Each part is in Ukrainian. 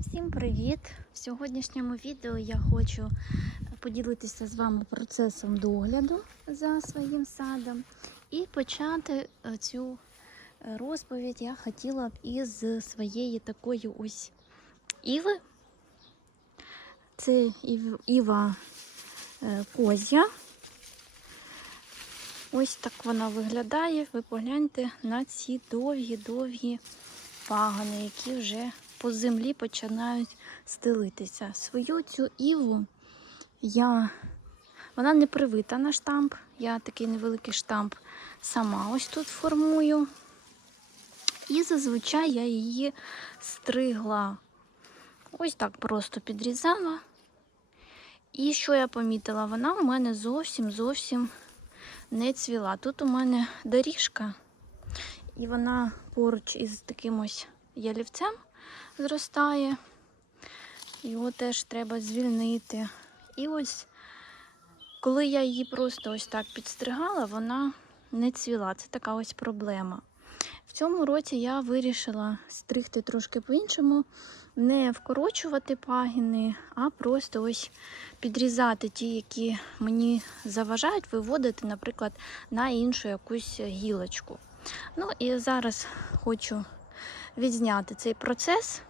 Всім привіт! В сьогоднішньому відео я хочу поділитися з вами процесом догляду за своїм садом і почати е, цю е, розповідь я хотіла б із своєї такої ось іви. Це іва е, козя. Ось так вона виглядає. Ви погляньте на ці довгі-довгі пагани, які вже по землі починають стелитися. Свою цю іву я. Вона не привита на штамп. Я такий невеликий штамп сама ось тут формую. І зазвичай я її стригла. Ось так просто підрізала. І що я помітила? Вона у мене зовсім зовсім не цвіла. Тут у мене доріжка, і вона поруч із таким ось ялівцем зростає. Його теж треба звільнити. І ось, коли я її просто ось так підстригала, вона не цвіла. Це така ось проблема. В цьому році я вирішила стригти трошки по-іншому, не вкорочувати пагіни, а просто ось підрізати ті, які мені заважають, виводити, наприклад, на іншу якусь гілочку. Ну і зараз хочу відзняти цей процес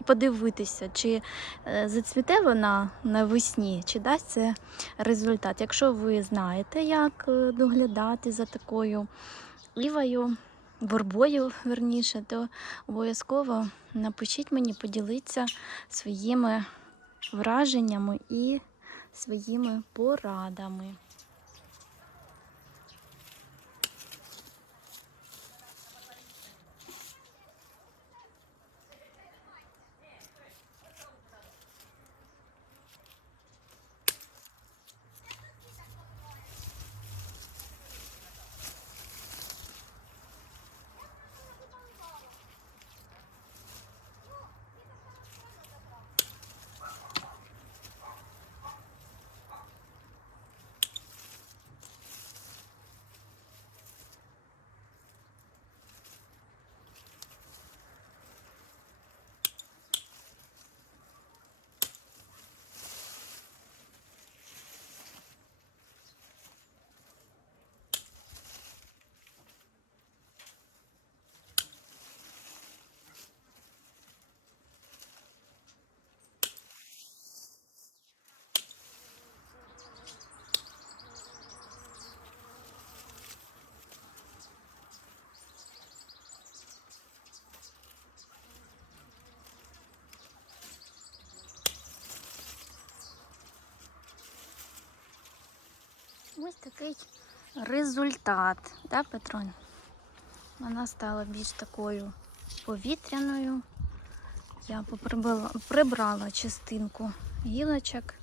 і подивитися, чи е, зацвіте вона навесні, чи дасть це результат. Якщо ви знаєте, як е, доглядати за такою івою, борбою, верніше, то обов'язково напишіть мені, поділіться своїми враженнями і своїми порадами. Ось такий результат, да, Петрон? Вона стала більш такою повітряною. Я поприбила, прибрала частинку гілочок.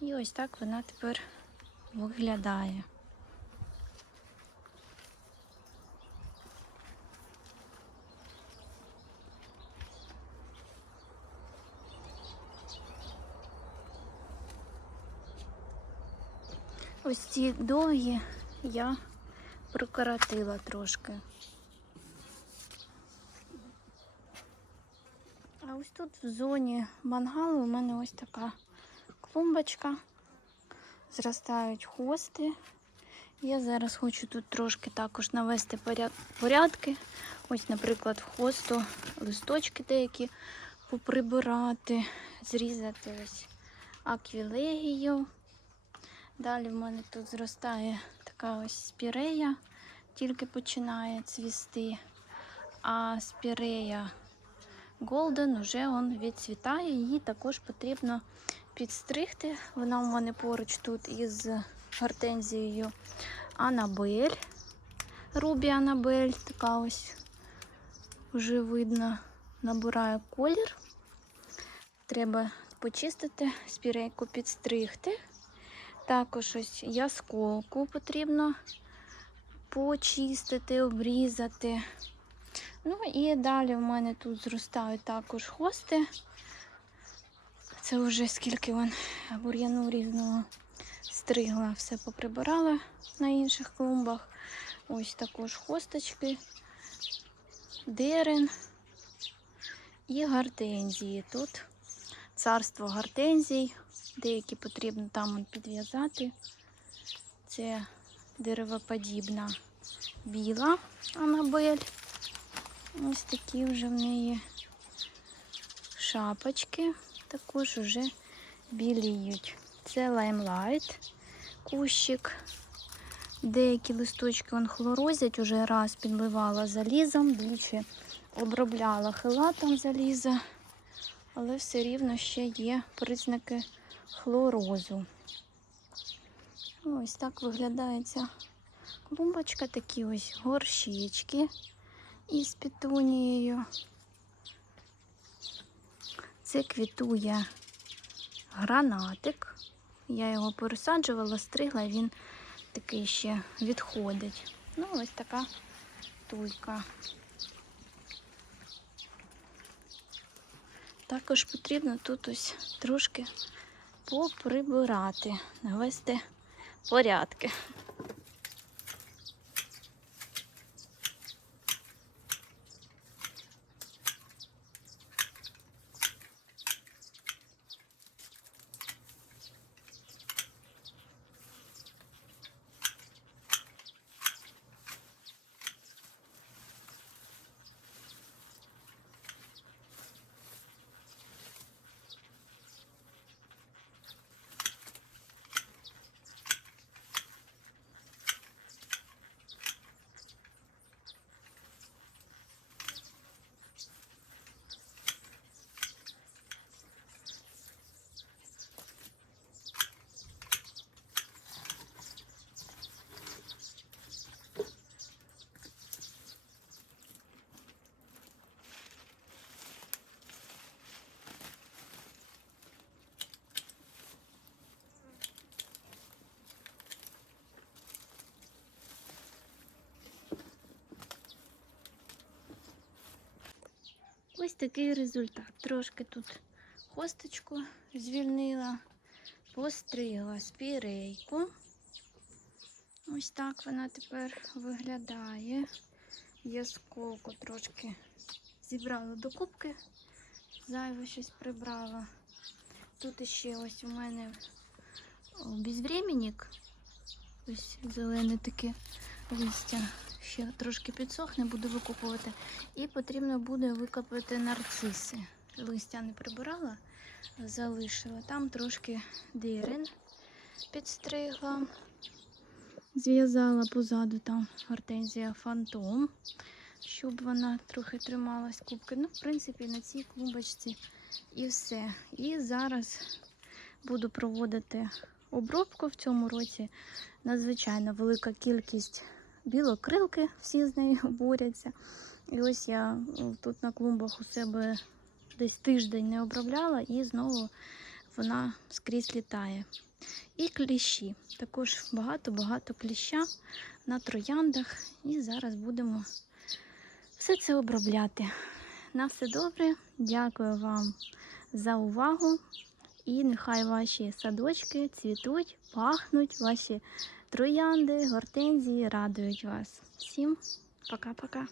І ось так вона тепер виглядає. Ось ці довгі я прикоротила трошки. А ось тут в зоні мангалу у мене ось така клумбочка. Зростають хости. Я зараз хочу тут трошки також навести порядки. Ось, наприклад, в хосту листочки деякі поприбирати, зрізати ось аквілегію. Далі в мене тут зростає така ось спірея, тільки починає цвісти. А спірея Голден вже он відцвітає. Її також потрібно підстригти. Вона у мене поруч тут із гортензією Анабель. Рубі Анабель, така ось вже видно, набирає колір. Треба почистити, спірейку підстригти. Також ось ясколку потрібно почистити, обрізати. Ну і далі в мене тут зростають також хости. Це вже скільки вон бур'яну різного стригла, все поприбирала на інших клумбах. Ось також хосточки, дерен. І гортензії. Тут царство гортензій. Деякі потрібно там підв'язати. Це деревоподібна біла анабель. Ось такі вже в неї шапочки. Також вже біліють. Це лаймлайт, кущик. Деякі листочки он хлорозять, уже раз підливала залізом, двічі обробляла хилатом заліза, але все рівно ще є признаки хлорозу. Ось так виглядає ця клумбочка, такі ось горщички із петунією. Це квітує гранатик. Я його пересаджувала, стригла, він такий ще відходить. Ну, ось така туйка. Також потрібно тут ось трошки поприбирати, навести порядки. Ось такий результат. Трошки тут хосточку звільнила, постригла спірейку. Ось так вона тепер виглядає. Я Ясколку трошки зібрала до кубки, зайве щось прибрала. Тут ще ось у мене безвременник. Ось зелене таке листя. Ще трошки підсохне, буду викопувати. І потрібно буде викопати нарциси. Листя не прибирала, залишила. Там трошки дирин підстригла. Зв'язала позаду там гортензія фантом, щоб вона трохи трималась кубки. Ну, в принципі, на цій клумбочці і все. І зараз буду проводити обробку в цьому році. Надзвичайно велика кількість білокрилки, всі з нею борються. І ось я тут на клумбах у себе десь тиждень не обробляла, і знову вона скрізь літає. І кліщі. Також багато-багато кліща на трояндах. І зараз будемо все це обробляти. На все добре. Дякую вам за увагу. І нехай ваші садочки цвітуть, пахнуть, ваші троянди, гортензії радують вас. Всім пока-пока.